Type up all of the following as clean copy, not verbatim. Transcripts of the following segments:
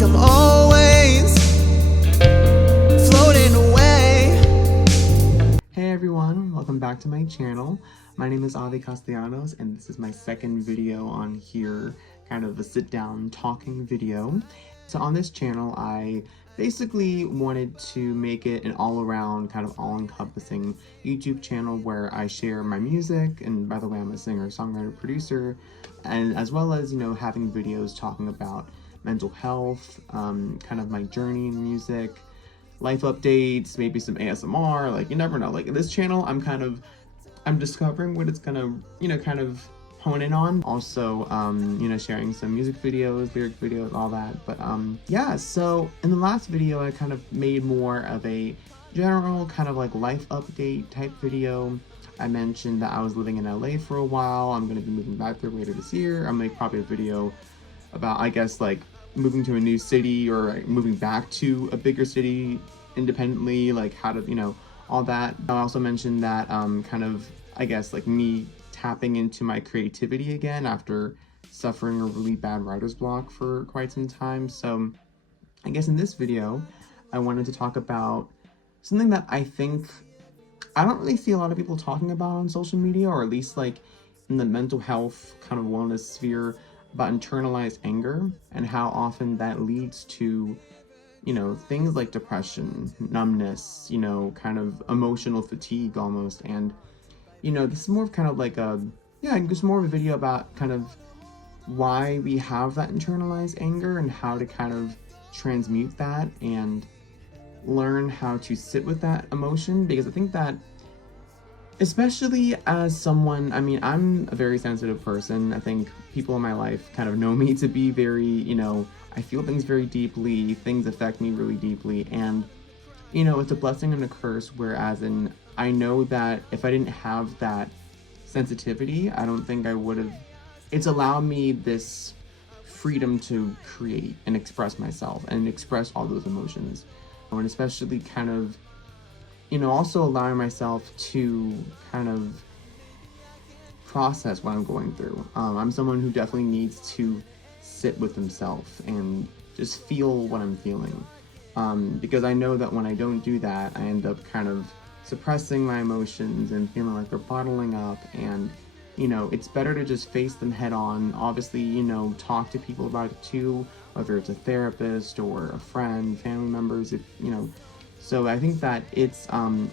like I'm always floating away. Hey everyone, welcome back to my channel. My name is Avi Castellanos and this is my second video on here, kind of a sit-down talking video. So on this channel, I basically wanted to make it an all-around, kind of all-encompassing YouTube channel where I share my music, and by the way, I'm a singer, songwriter, producer, and as well as, having videos talking about mental health, kind of my journey in music, life updates, maybe some ASMR, like you never know. Like this channel, I'm discovering what it's gonna, kind of hone in on. Also, sharing some music videos, lyric videos, all that. But yeah, so in the last video, I kind of made more of a general kind of like life update type video. I mentioned that I was living in LA for a while. I'm gonna be moving back there later this year. I'll make probably a video about, I guess, like moving to a new city or like, moving back to a bigger city independently, like how to, all that. I also mentioned that kind of, I guess, like me tapping into my creativity again after suffering a really bad writer's block for quite some time. So I guess in this video, I wanted to talk about something that I think I don't really see a lot of people talking about on social media, or at least like in the mental health kind of wellness sphere, about internalized anger and how often that leads to, things like depression, numbness, kind of emotional fatigue almost. And this is more of kind of like just more of a video about kind of why we have that internalized anger and how to kind of transmute that and learn how to sit with that emotion. Because I think that, especially as someone, I'm a very sensitive person. I think people in my life kind of know me to be very, I feel things very deeply, things affect me really deeply, and, it's a blessing and a curse, whereas I know that if I didn't have that sensitivity, I don't think I would have. It's allowed me this freedom to create and express myself and express all those emotions, and especially kind of, also allowing myself to kind of process what I'm going through. I'm someone who definitely needs to sit with himself and just feel what I'm feeling, because I know that when I don't do that, I end up kind of suppressing my emotions and feeling like they're bottling up. And it's better to just face them head on. Obviously, talk to people about it too, whether it's a therapist or a friend, family members, if so I think that it's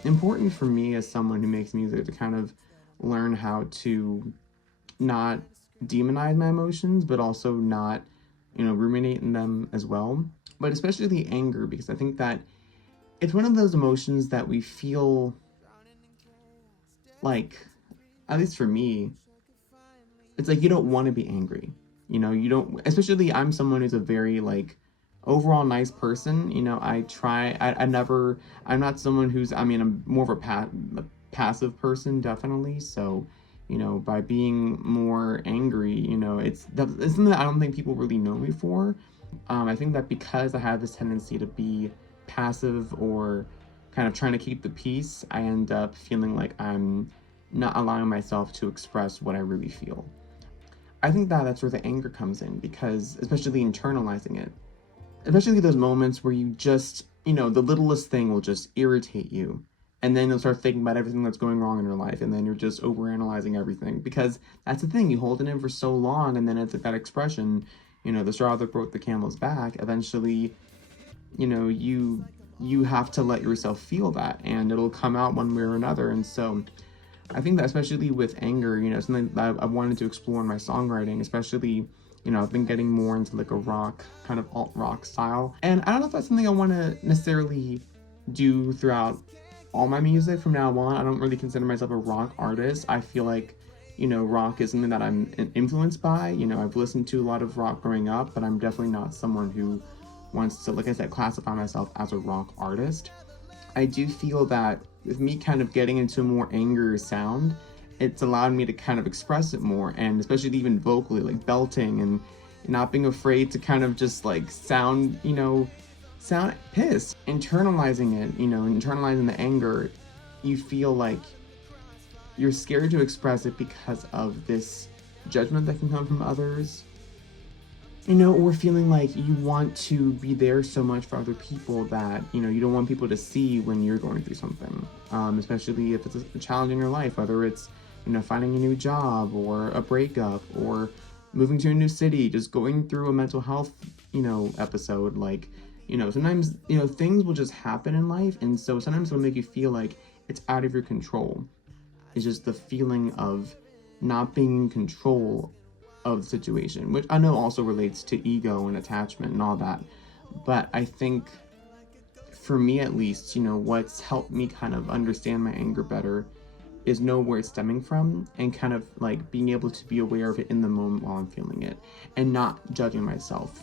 important for me as someone who makes music to kind of learn how to not demonize my emotions, but also not, ruminate in them as well. But especially the anger, because I think that it's one of those emotions that we feel like, at least for me, it's like you don't want to be angry. You don't, especially I'm someone who's a very like overall nice person. I'm not someone who's, I'm more of a passive person, definitely. So, by being more angry, it's something that I don't think people really know me for. I think that because I have this tendency to be passive or kind of trying to keep the peace, I end up feeling like I'm not allowing myself to express what I really feel. I think that that's where the anger comes in, because especially internalizing it, especially those moments where you just, the littlest thing will just irritate you. And then you'll start thinking about everything that's going wrong in your life, and then you're just overanalyzing everything. Because that's the thing, you hold it in for so long, and then it's like that expression, the straw that broke the camel's back. Eventually, you have to let yourself feel that, and it'll come out one way or another. And so I think that especially with anger, something that I wanted to explore in my songwriting, especially, I've been getting more into like a rock, kind of alt rock style. And I don't know if that's something I want to necessarily do throughout all my music from now on. I don't really consider myself a rock artist. I feel like, rock is something that I'm influenced by. I've listened to a lot of rock growing up, but I'm definitely not someone who wants to, like I said, classify myself as a rock artist. I do feel that with me kind of getting into a more anger sound, it's allowed me to kind of express it more, and especially even vocally, like belting and not being afraid to kind of just like sound pissed. Internalizing it, internalizing the anger, you feel like you're scared to express it because of this judgment that can come from others. or feeling like you want to be there so much for other people that, you don't want people to see when you're going through something, especially if it's a challenge in your life, whether it's, finding a new job or a breakup or moving to a new city, just going through a mental health, episode. Like, sometimes, things will just happen in life. And so sometimes it'll make you feel like it's out of your control. It's just the feeling of not being in control of the situation, which I know also relates to ego and attachment and all that. But I think for me at least, what's helped me kind of understand my anger better is know where it's stemming from and kind of like being able to be aware of it in the moment while I'm feeling it and not judging myself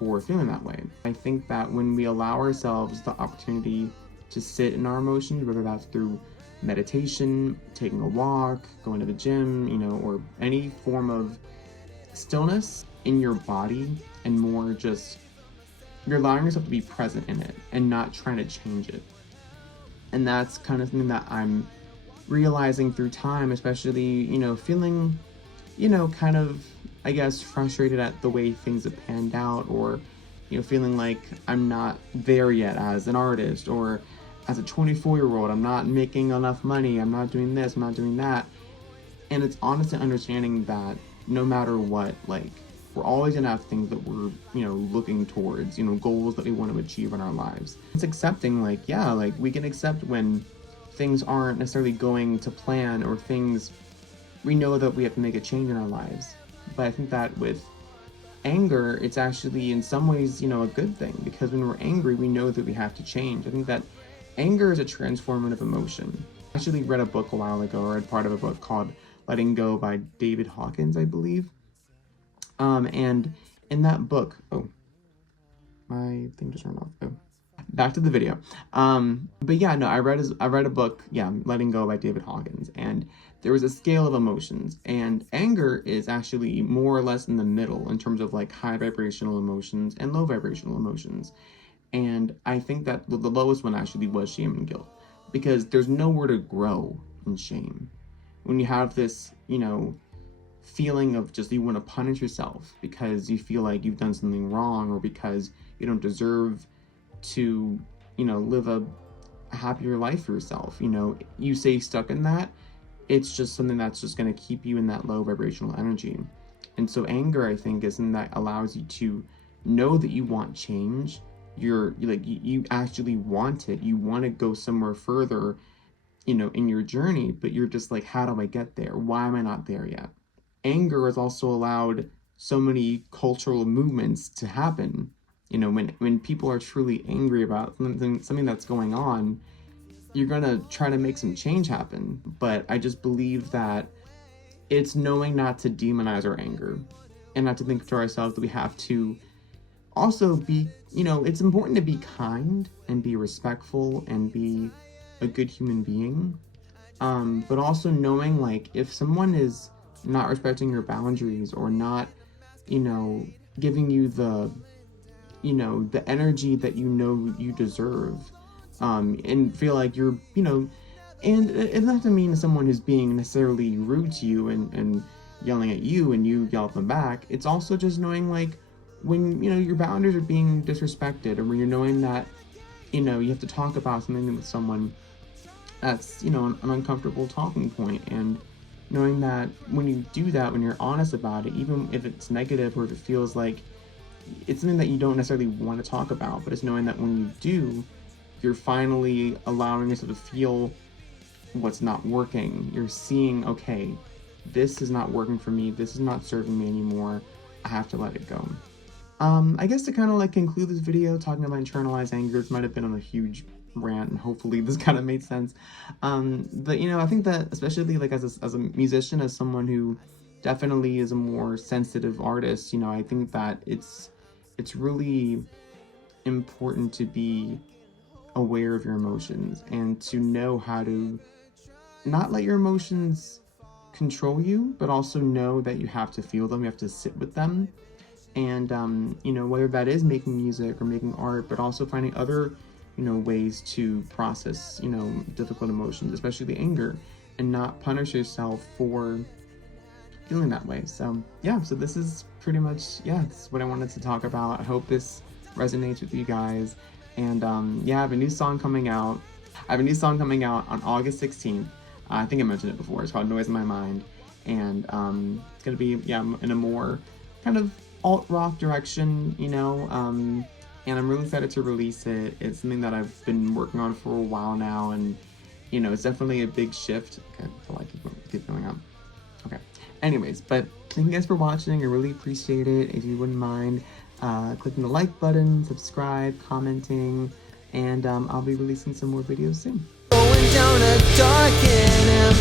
for feeling that way. I think that when we allow ourselves the opportunity to sit in our emotions, whether that's through meditation, taking a walk, going to the gym, or any form of stillness in your body, and more just you're allowing yourself to be present in it and not trying to change it. And that's kind of something that I'm realizing through time, especially, feeling, kind of, I guess, frustrated at the way things have panned out, or, feeling like I'm not there yet as an artist, or as a 24-year-old, I'm not making enough money, I'm not doing this, I'm not doing that. And it's honestly understanding that no matter what, like, we're always gonna have things that we're, looking towards, goals that we want to achieve in our lives. It's accepting, like, yeah, like, we can accept when things aren't necessarily going to plan, or things we know that we have to make a change in our lives. But I think that with anger, it's actually in some ways, a good thing, because when we're angry, we know that we have to change. I think that anger is a transformative emotion. I actually read a book a while ago, or read part of a book called Letting Go by David Hawkins, I believe. And in that book, oh, my thing just turned off. Oh, back to the video. But yeah, no, I read a book, yeah, Letting Go by David Hawkins, and there was a scale of emotions, and anger is actually more or less in the middle in terms of like high vibrational emotions and low vibrational emotions. And I think that the lowest one actually was shame and guilt, because there's nowhere to grow in shame. When you have this, feeling of just you want to punish yourself because you feel like you've done something wrong, or because you don't deserve to, live a happier life for yourself, you stay stuck in that. It's just something that's just going to keep you in that low vibrational energy. And so anger, I think, is something that allows you to know that you want change. You're like, you actually want it. You want to go somewhere further, in your journey, but you're just like, how do I get there? Why am I not there yet? Anger has also allowed so many cultural movements to happen. When people are truly angry about something that's going on, you're gonna try to make some change happen. But I just believe that it's knowing not to demonize our anger, and not to think to ourselves that we have to also be, it's important to be kind and be respectful and be a good human being. But also knowing, like, if someone is not respecting your boundaries, or not, you know, giving you the energy that you deserve, and feel like you're, and it doesn't mean someone who's being necessarily rude to you and yelling at you and you yell at them back. It's also just knowing, like, when, your boundaries are being disrespected, or when you're knowing that, you have to talk about something with someone that's, an uncomfortable talking point, and knowing that when you do that, when you're honest about it, even if it's negative, or if it feels like it's something that you don't necessarily want to talk about, but it's knowing that when you do, you're finally allowing yourself to feel what's not working. You're seeing, okay, this is not working for me, this is not serving me anymore, I have to let it go. I guess to kind of like conclude this video talking about internalized anger, this might have been on a huge rant, and hopefully this kind of made sense. But I think that, especially like as a musician, as someone who definitely is a more sensitive artist, I think that it's really important to be aware of your emotions, and to know how to not let your emotions control you, but also know that you have to feel them, you have to sit with them. And whether that is making music or making art, but also finding other ways to process difficult emotions, especially the anger, and not punish yourself for feeling that way. So yeah, so this is pretty much, yeah, this is what I wanted to talk about. I hope this resonates with you guys. And yeah, I have a new song coming out. I have a new song coming out on August 16th. I think I mentioned it before. It's called Noise in My Mind. And it's gonna be, yeah, in a more kind of alt rock direction, you know. And I'm really excited to release it. It's something that I've been working on for a while now, and you know, it's definitely a big shift. Okay, so I keep going up. Okay. Anyways, but thank you guys for watching. I really appreciate it. If you wouldn't mind clicking the like button, subscribe, commenting, and I'll be releasing some more videos soon. Going down a dark and